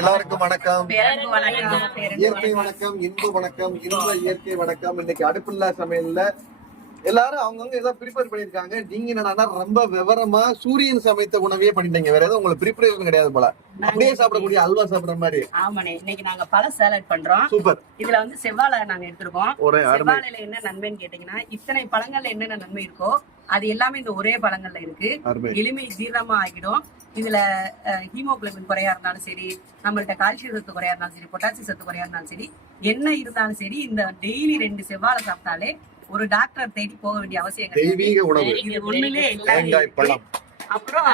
எல்லாருக்கும் வணக்கம். இயற்கை வணக்கம், இன்ப வணக்கம், இன்ப இயற்கை வணக்கம். இன்னைக்கு அடுப்பில்லா சமையல்ல எல்லாரும் அவங்கவுங்க ஏதாவது ப்ரிப்பேர் பண்ணிருக்காங்க. நீங்க என்னன்னா ரொம்ப விவரமா சூரியன் சமைத்த உணவையே பண்ணிட்டீங்க. வேற எதுவும் உங்களுக்கு ப்ரிப்பரேஷன் கிடையாது போல. அப்படியே சாப்பிடக்கூடிய அல்வா சாப்பிடுற மாதிரி. ஆமாண்ணே, இன்னைக்கு நாங்க பழ சாலட் பண்றோம். சூப்பர். இதுல வந்து செவ்வாழை நாங்க எடுத்திருக்கோம். செவ்வாழையில என்ன நன்மைன்னு கேட்டீங்கன்னா, இத்தனை பழங்கள்ல என்னென்ன நன்மை இருக்கோ அது எல்லாமே இந்த ஒரே பழங்கள்ல இருக்கு. எளிமை ஜீரணமா ஆகிடும். இதுல ஹீமோகுளோபின் குறையா இருந்தாலும் சரி, நம்மள்ட்ட கால்சியம் சத்து குறையா இருந்தாலும் சரி, பொட்டாசியம் சத்து குறையா இருந்தாலும் சரி, என்ன இருந்தாலும் சரி, இந்த டெய்லி 2 செவ்வாழை சாப்பிட்டாலே ஒரு டாக்டர் தேடி போக வேண்டிய அவசியம் கிடையாது. இது ஒண்ணுலே அப்புறம்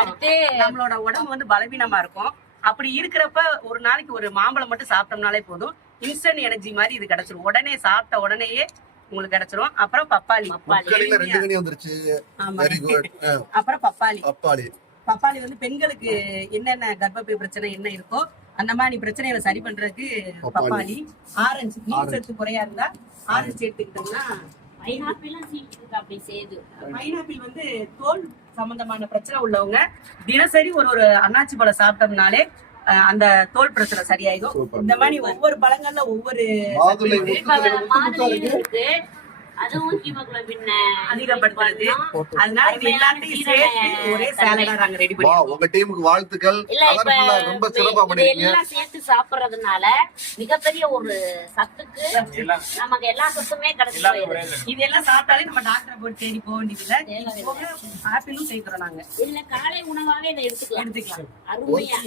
நம்மளோட உடம்பு வந்து பலவீனமா இருக்கும். அப்படி இருக்கிறப்ப ஒரு நாளைக்கு ஒரு மாம்பழம் மட்டும் சாப்பிட்டோம்னாலே போதும், இன்ஸ்டன்ட் எனர்ஜி மாதிரி இது கிடைச்சிரும். உடனே சாப்பிட்ட உடனேயே உங்களுக்கு கிடைச்சிரும். அப்புறம் பப்பாளி, அப்புறம் பப்பாளி வந்து பெண்களுக்கு என்னென்ன கர்ப்பப்பை பிரச்சனை என்ன இருக்கோ அந்த மாதிரி பிரச்சனைகளை சரி பண்றதுக்கு பப்பாளி. ஆரஞ்சு, நீர் சத்து குறையா இருந்தா ஆரஞ்சு எடுத்துக்கிட்டோம்னா, பைனாப்பிள் வந்து தோல் சம்பந்தமான பிரச்சனை உள்ளவங்க தினசரி ஒரு அன்னாச்சி பழம் சாப்பிட்டோம்னாலே அந்த தோல் பிரச்சனை சரியாயிடும். இந்த மாதிரி ஒவ்வொரு பழங்கள்ல ஒவ்வொரு அதுவும் ஹீமோகுளோபின் அதிகப்படுத்துறது. அதனால இது எல்லாத்தையும் சேர்த்து ஒரே சாலடா நாங்க ரெடி பண்ணுவோம். உங்க டீமுக்கு வாழ்த்துக்கள். ரொம்ப சிறப்பா பண்ணீங்க. எல்லாம் சேர்த்து சாப்பிடுறதுனால மிகப்பெரிய ஒரு சத்துக்கு நமக்கு எல்லா சத்துமே கிடைச்சிடும். இதெல்லாம் சாப்பிட்டாலே நம்ம டாக்டரை போய் தேடி போக வேண்டியதில்லை. ஆப்பிளும் சேர்க்கிறோம் நாங்க. இதுல காலை உணவாவே இதை எடுத்துக்கலாம். அருமையா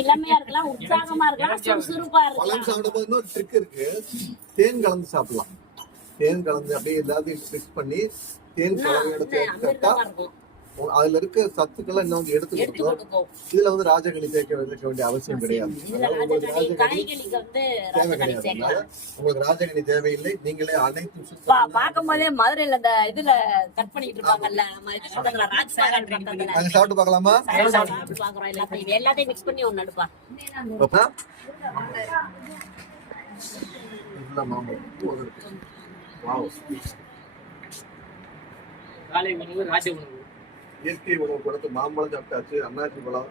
இளமையா இருக்கலாம், உற்சாகமா இருக்கலாம், சுறுசுறுப்பா இருக்கலாம். சாப்பிடும்போது ஒரு ட்ரிக் இருக்கு. தேன் கலந்து சாப்பிடலாம். தேன் கலந்து அப்படியே எல்லாத்தையும் மிக்ஸ் பண்ணி தேன் கலந்து எடுத்து அதுல இருக்க சத்துக்களை இன்னும் எடுத்து கொடுக்கும். இதுல வந்து ராஜகனி சேர்க்க வேண்டிய அவசியம் கிடையாது. தேவை கிடையாது. உங்களுக்கு ராஜகனி தேவையில்லை. நீங்களே அனைத்து பார்க்கும் போதே மதுரையில இந்த இதுல கட் பண்ணிட்டு இருப்பாங்கல்ல, நாங்க சாப்பிட்டு பார்க்கலாமா? எல்லாத்தையும் மிக்ஸ் பண்ணி ஒண்ணு எடுப்பா. காலை உணவு ராஜ உணவு. இயற்கை உணவு கொடுத்து மாம்பழம் சாப்பிட்டாச்சு, அன்னாச்சி பழம்